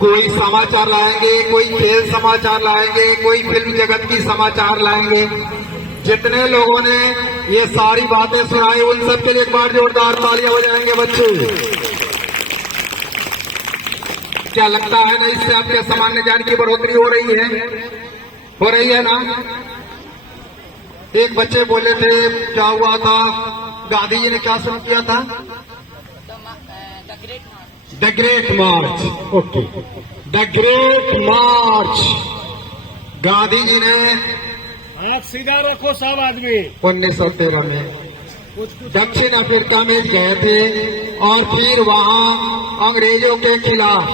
कोई समाचार लाएंगे, कोई खेल समाचार लाएंगे, कोई फिल्म जगत की समाचार लाएंगे। जितने लोगों ने ये सारी बातें सुनाई उन सब के लिए एक बार जोरदार तालियां हो जाएंगे बच्चे। क्या लगता है ना, इससे आपके सामान्य ज्ञान की बढ़ोतरी हो रही है ना। एक बच्चे बोले थे क्या हुआ था, गांधी जी ने क्या शुरू किया था, the great march. Okay, the great march Gandhi ji ने, आप सीधा रखो सब आदमी, 1913 में दक्षिण अफ्रीका में गए थे और फिर वहां अंग्रेजों के खिलाफ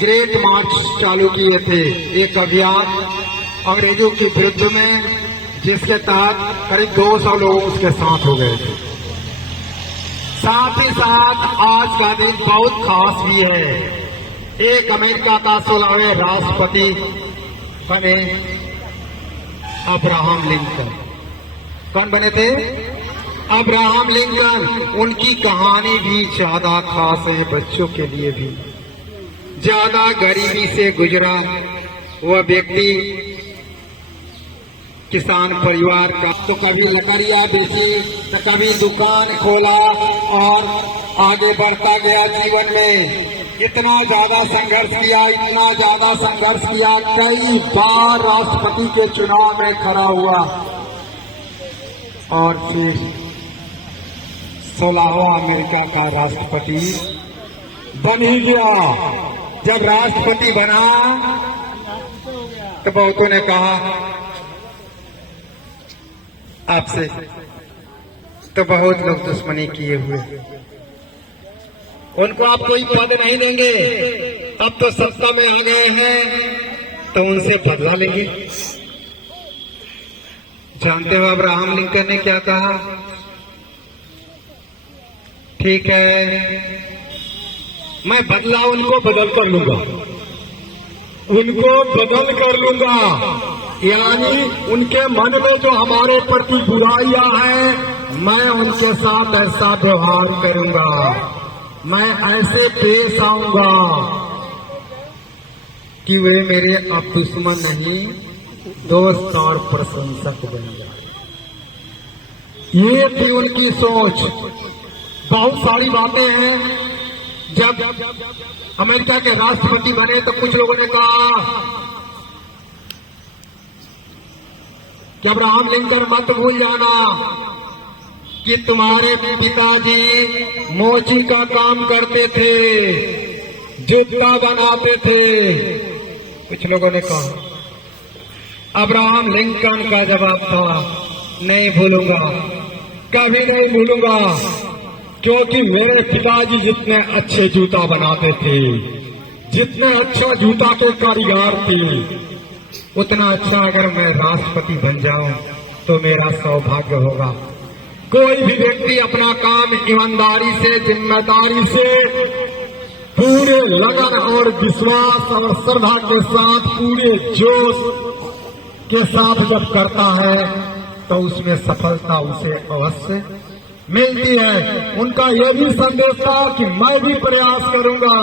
ग्रेट मार्च चालू किए थे। एक अभियान अंग्रेजों के विरुद्ध में, जिसके तहत करीब 200 लोग उसके साथ हो गए थे। साथ ही साथ आज का दिन बहुत खास भी है। एक अमेरिका का 16वें राष्ट्रपति बने अब्राहम लिंकन। कौन बने थे? Abraham Lincoln. उनकी कहानी भी ज्यादा खास है बच्चों के लिए भी। ज्यादा गरीबी से गुजरा वह व्यक्ति, किसान परिवार का, तो कभी लकड़ियां बेची तो कभी दुकान खोला और आगे बढ़ता गया जीवन में। इतना ज्यादा संघर्ष किया, कई बार राष्ट्रपति के चुनाव में खड़ा हुआ और फिर 16वां अमेरिका का राष्ट्रपति बन ही गया। जब राष्ट्रपति बना तो बहुतों ने कहा आपसे तो बहुत लोग दुश्मनी किए हुए, उनको आप कोई पद नहीं देंगे, अब तो सत्ता में आ गए हैं तो उनसे बदला लेंगे। जानते हो अब्राहम लिंकन ने क्या कहा? ठीक है, मैं बदला उनको बदल कर लूंगा, यानी उनके मन में जो हमारे प्रति बुराइयां हैं, मैं उनके साथ ऐसा व्यवहार करूंगा, मैं ऐसे पेश आऊंगा कि वे मेरे अब दुश्मन नहीं, दोस्त और प्रशंसक बन जाए। ये थी उनकी सोच। बहुत सारी बातें हैं। जब अमेरिका के राष्ट्रपति बने तो कुछ लोगों ने कहा कि अब्राहम लिंकन मत भूल जाना कि तुम्हारे पिताजी मोची का काम करते थे, जूता बनाते थे। कुछ लोगों ने कहा। अब्राहम लिंकन का जवाब था, नहीं भूलूंगा, कभी नहीं भूलूंगा, क्योंकि मेरे पिताजी जितने अच्छे जूता बनाते थे, जितने अच्छा जूता के कारीगर थे, उतना अच्छा अगर मैं राष्ट्रपति बन जाऊं तो मेरा सौभाग्य होगा। कोई भी व्यक्ति अपना काम ईमानदारी से, जिम्मेदारी से, पूरे लगन और विश्वास और श्रद्धा के साथ, पूरे जोश के साथ जब करता है तो उसमें सफलता उसे अवश्य मिलती है। उनका यह भी संदेश था कि मैं भी प्रयास करूंगा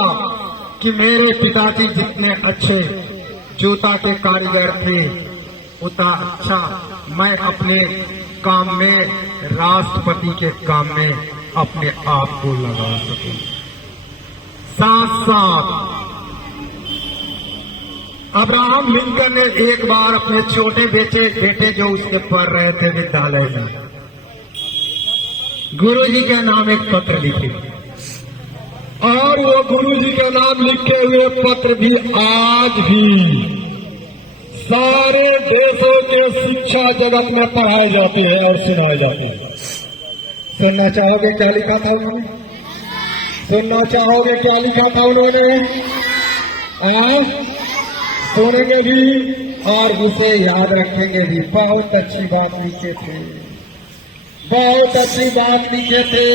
कि मेरे पिताजी जितने अच्छे जूता के कारीगर थे, उतना अच्छा मैं अपने काम में, राष्ट्रपति के काम में अपने आप को लगा सकूं। साथ साथ अब्राहम लिंकन ने एक बार अपने छोटे बेटे जो उसके पढ़ रहे थे विद्यालय में, गुरुजी के नाम एक पत्र लिखे, और वो गुरुजी के नाम लिखे हुए पत्र भी आज भी सारे देशों के शिक्षा जगत में पढ़ाए जाते हैं और सुनाए जाते हैं। सुनना चाहोगे क्या लिखा था उन्होंने? सुनना चाहोगे क्या लिखा था उन्होंने? सुनेंगे भी और उसे याद रखेंगे भी। बहुत अच्छी बात लिखे थे, बहुत अच्छी बात लिखे थे।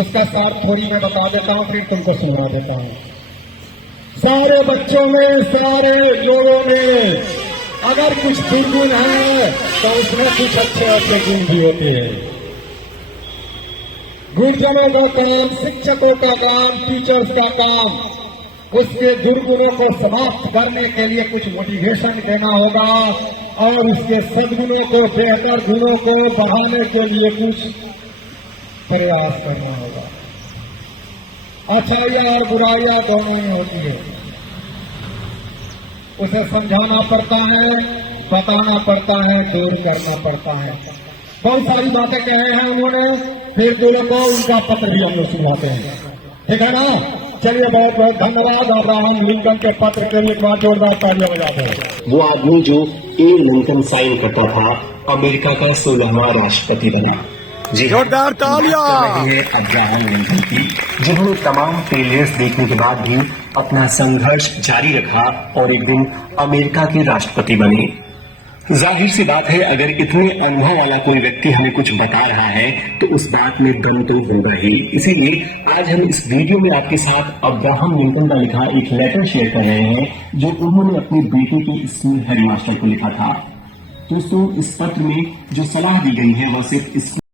उसका सार थोड़ी मैं बता देता हूं, फिर तुमको सुना देता हूं। सारे बच्चों में, सारे लोगों में अगर कुछ दुर्गुण है तो उसमें कुछ अच्छे अच्छे गुण भी होते हैं। गुरुजनों का काम, शिक्षकों का काम, टीचर्स का काम, उसके दुर्गुणों को समाप्त करने के लिए कुछ मोटिवेशन देना होगा और उसके सद्गुणों को, बेहतर गुणों को बढ़ाने के लिए कुछ प्रयास करना होगा। अच्छाइयां और बुराइयां दोनों ही होती है, उसे समझाना पड़ता है, बताना पड़ता है, दूर करना पड़ता है। बहुत सारी बातें कहे हैं उन्होंने, फिर दूल्हे को उनका पत्र भी हम लोग सुनाते हैं, ठीक है ना। चलिए, बहुत बहुत धन्यवाद। अब्राहम लिंकन के पत्र के लिए एक बार जोरदार तालियां बजाते हैं। वो आदमी जो ए लिंकन साइन करता था, अमेरिका का 16वां राष्ट्रपति बना। जी जोरदार तालियां। अब्राहम लिंकन की, जिन्होंने तमाम फेलियर्स देखने के बाद भी अपना संघर्ष जारी रखा और एक दिन अमेरिका के राष्ट्रपति बने। जाहिर सी बात है, अगर इतने अनुभव वाला कोई व्यक्ति हमें कुछ बता रहा है तो उस बात में दम तो होगा ही। इसीलिए आज हम इस वीडियो में आपके साथ अब्राहम लिंकन का लिखा एक लेटर शेयर कर रहे हैं, जो उन्होंने अपने बेटे के स्कूल हेडमास्टर को लिखा था। दोस्तों, इस पत्र में जो सलाह दी गई है वह सिर्फ